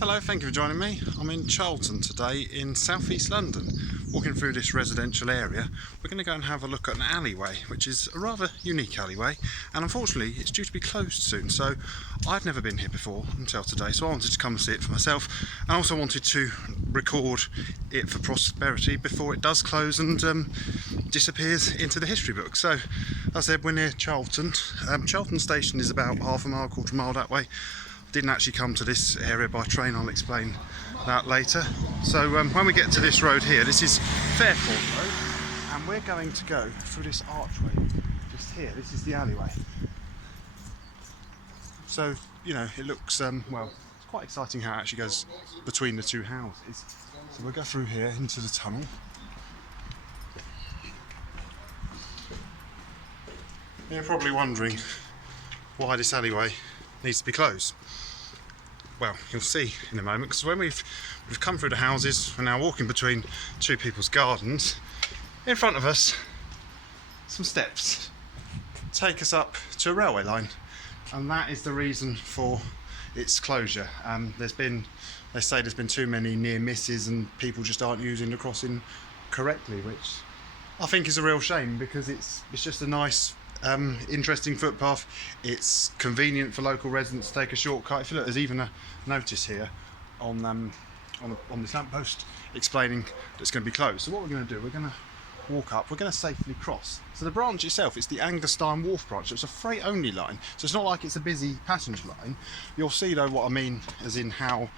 Hello, thank you for joining me. I'm in Charlton today in southeast London. Walking through this residential area, we're going to go and have a look at an alleyway, which is a rather unique alleyway, and unfortunately it's due to be closed soon. So I've never been here before until today, so I wanted to come and see it for myself, and also wanted to record it for posterity before it does close and disappears into the history book. So as I said, we're near Charlton. Charlton station is about half a mile, quarter mile that way. Didn't actually come to this area by train, I'll explain that later. So when we get to this road here, this is Fairport Road, and we're going to go through this archway just here. This is the alleyway. So, you know, it looks, well, it's quite exciting how it actually goes between the two houses. So we'll go through here into the tunnel. You're probably wondering why this alleyway needs to be closed. Well, you'll see in a moment, because when we've come through the houses, we're now walking between two people's gardens. In front of us, some steps take us up to a railway line, and that is the reason for its closure. They say there's been too many near misses and people just aren't using the crossing correctly, which I think is a real shame, because it's just a nice interesting footpath. It's convenient for local residents to take a shortcut. If you look, there's even a notice here on this lamppost explaining that it's going to be closed. So what we're going to do, we're going to walk up, we're going to safely cross. So the branch itself, it's the Angerstein Wharf branch. It's a freight only line, so it's not like it's a busy passenger line. You'll see though what I mean, as in how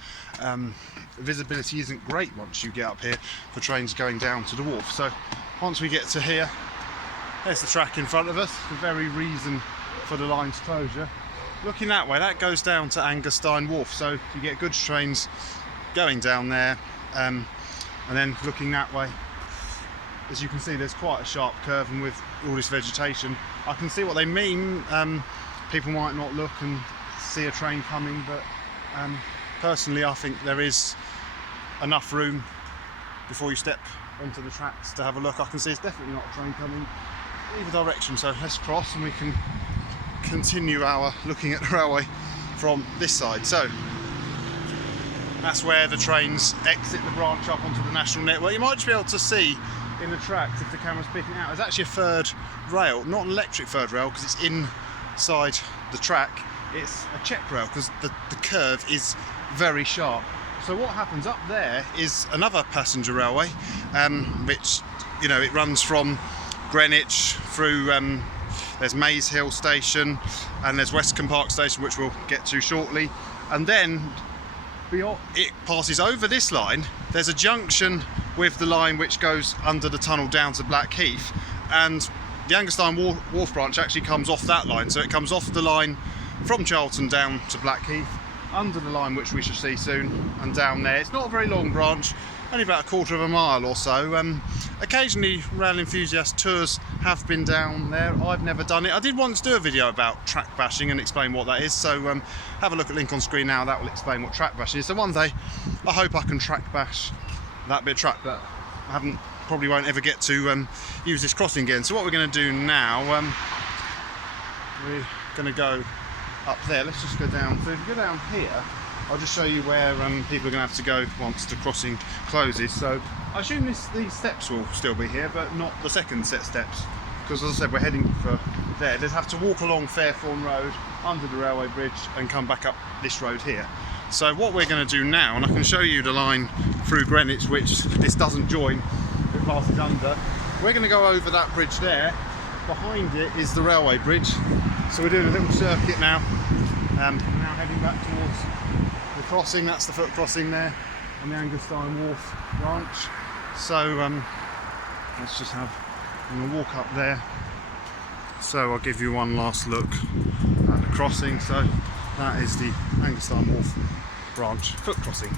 visibility isn't great once you get up here for trains going down to the wharf. So once we get to here, there's the track in front of us, the very reason for the line's closure. Looking that way, that goes down to Angerstein Wharf, so you get goods trains going down there, and then looking that way, as you can see, there's quite a sharp curve, and with all this vegetation, I can see what they mean. People might not look and see a train coming, but personally I think there is enough room before you step onto the tracks to have a look. I can see it's definitely not a train coming either direction, so let's cross and we can continue our looking at the railway from this side. So that's where the trains exit the branch up onto the national network. You might just be able to see in the tracks, if the camera's picking it out, there's actually a third rail, not an electric third rail because it's inside the track, it's a check rail because the curve is very sharp. So what happens up there is another passenger railway, which, you know, it runs from Greenwich through, there's Maze Hill Station and there's Westcombe Park Station, which we'll get to shortly, and then it passes over this line. There's a junction with the line which goes under the tunnel down to Blackheath, and the Angerstein Wharf branch actually comes off that line, so it comes off the line from Charlton down to Blackheath, under the line which we shall see soon, and down there. It's not a very long branch, only about a quarter of a mile or so. Occasionally rail enthusiast tours have been down there. I've never done it. I did once do a video about track bashing and explain what that is, so have a look at the link on screen now, that will explain what track bashing is. So one day I hope I can track bash that bit of track, but I probably won't ever get to use this crossing again. So what we're going to do now, we're going to go up there. Let's just go down. So if you go down here, I'll just show you where people are going to have to go once the crossing closes. So I assume these steps will still be here, but not the second set steps, because as I said, we're heading for there. They'd have to walk along Fairport Road, under the railway bridge, and come back up this road here. So what we're going to do now, and I can show you the line through Greenwich, which this doesn't join, it passes under. We're going to go over that bridge there. Behind it is the railway bridge. So we're doing a little circuit now. We're now heading back towards the crossing. That's the foot crossing there on the Angerstein Wharf branch. So let's just I'm going to walk up there. So I'll give you one last look at the crossing. So that is the Angerstein Wharf branch foot crossing.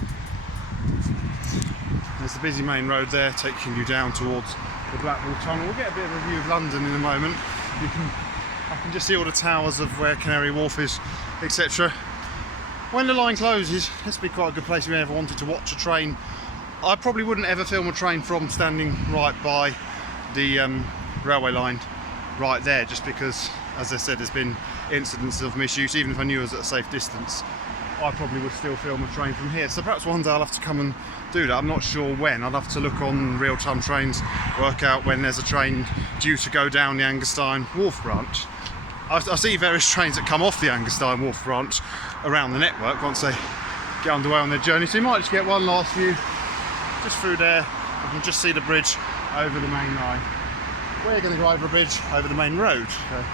There's the busy main road there taking you down towards the Blackwall Tunnel. We'll get a bit of a view of London in a moment. I can just see all the towers of where Canary Wharf is, etc. When the line closes, this would be quite a good place if you ever wanted to watch a train. I probably wouldn't ever film a train from standing right by the railway line right there, just because, as I said, there's been incidents of misuse. Even if I knew I was at a safe distance, I probably would still film a train from here. So perhaps one day I'll have to come and do that. I'm not sure when. I'll have to look on real-time trains, work out when there's a train due to go down the Angerstein Wharf branch. I see various trains that come off the Angerstein Wharf branch around the network once they get underway on their journey. So you might just get one last view just through there. You can just see the bridge over the main line. We're going to go over a bridge over the main road. Okay.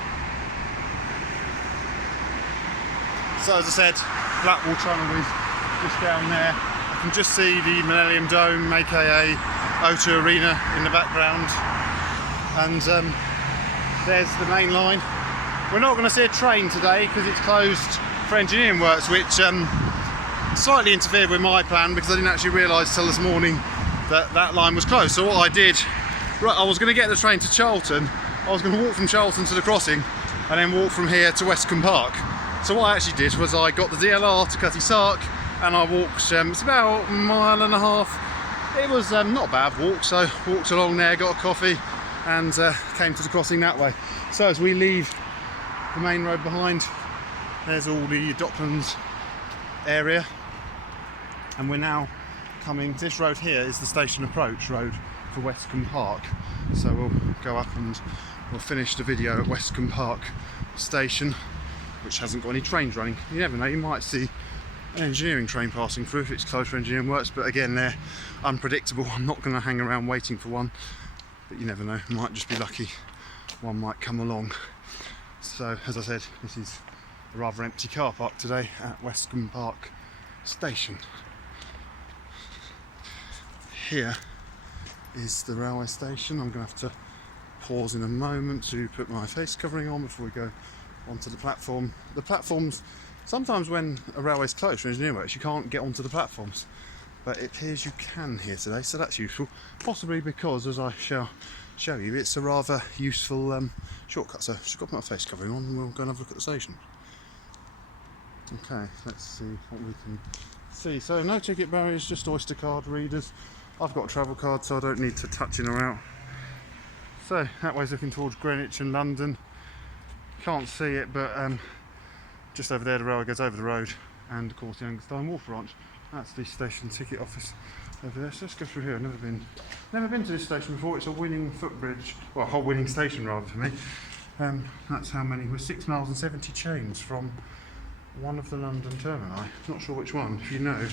So as I said, Blackwall Tunnel is just down there. I can just see the Millennium Dome, aka O2 Arena in the background. And there's the main line. We're not going to see a train today because it's closed for engineering works, which slightly interfered with my plan because I didn't actually realise till this morning that that line was closed. So what I did, I was going to get the train to Charlton. I was going to walk from Charlton to the crossing and then walk from here to Westcombe Park. So what I actually did was I got the DLR to Cutty Sark and I walked, it's about a mile and a half. It was not a bad walk, so walked along there, got a coffee and came to the crossing that way. So as we leave the main road behind, there's all the Docklands area, and we're now coming, this road here is the station approach road for Westcombe Park. So we'll go up and we'll finish the video at Westcombe Park Station, which hasn't got any trains running. You never know, you might see an engineering train passing through if it's closed for engineering works, but again, they're unpredictable. I'm not going to hang around waiting for one, but you never know, you might just be lucky one might come along. So as I said, this is a rather empty car park today at Westcombe Park Station. Here is the railway station. I'm going to have to pause in a moment to put my face covering on before we go onto the platform. The platforms, sometimes when a railway's closed for engineering works, you can't get onto the platforms, but it appears you can here today, so that's useful. Possibly because, as I shall show you, it's a rather useful shortcut. So just got to put my face covering on and we'll go and have a look at the station. Okay, let's see what we can see. So no ticket barriers, just Oyster card readers. I've got a travel card, so I don't need to touch in or out. So that way's looking towards Greenwich and London. Can't see it, but just over there the railway goes over the road, and of course the Angerstein Wharf branch. That's the station ticket office over there. So let's go through here. I've never been to this station before. It's a winning footbridge, well, a whole winning station rather for me. That's how many. We're 6 miles and 70 chains from one of the London termini. Not sure which one. If you know,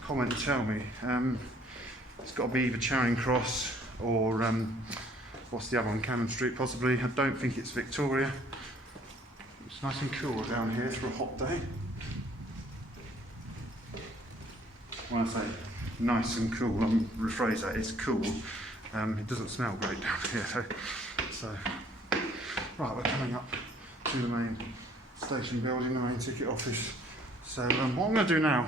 comment and tell me. It's got to be either Charing Cross or what's the other one? Cannon Street possibly. I don't think it's Victoria. It's nice and cool down here for a hot day. When I say nice and cool, I'm rephrase that, it's cool. It doesn't smell great down here though. So, right, we're coming up to the main station building, the main ticket office. So what I'm going to do now,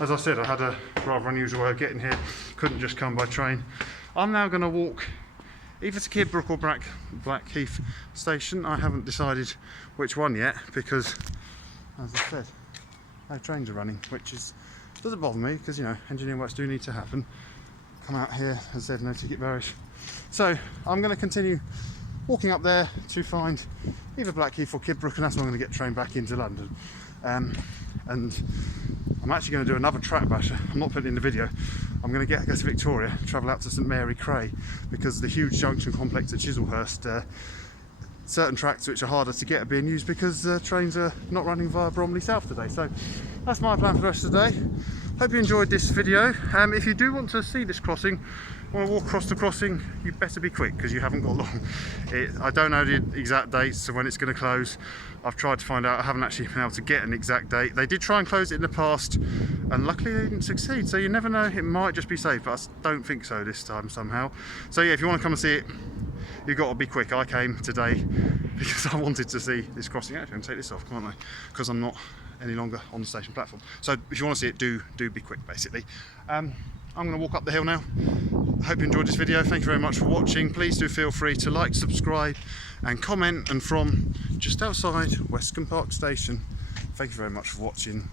as I said, I had a rather unusual way of getting here, couldn't just come by train. I'm now going to walk either to Kidbrooke or Blackheath station. I haven't decided which one yet because, as I said, no trains are running, which doesn't bother me because, you know, engineering works do need to happen. Come out here, as I said, no ticket barriers. So I'm going to continue walking up there to find either Blackheath or Kidbrooke, and that's when I'm going to get train back into London. And I'm actually going to do another track basher. I'm not putting it in the video. I'm going to go to Victoria, travel out to St Mary Cray, because the huge junction complex at Chislehurst, certain tracks which are harder to get are being used because trains are not running via Bromley South today. So that's my plan for the rest of the day. Hope you enjoyed this video. If you do want to see this crossing, want to walk across the crossing, you better be quick because you haven't got long. I don't know the exact dates of when it's going to close. I've tried to find out. I haven't actually been able to get an exact date. They did try and close it in the past and luckily they didn't succeed, so you never know, it might just be safe, but I don't think so this time somehow. So yeah, if you want to come and see it, you've got to be quick. I came today because I wanted to see this crossing. Actually, I'm going to take this off, can't I? Because I'm not any longer on the station platform. So if you want to see it, do be quick basically. I'm going to walk up the hill now. I hope you enjoyed this video. Thank you very much for watching. Please do feel free to like, subscribe and comment. And from just outside Westcombe Park Station, thank you very much for watching.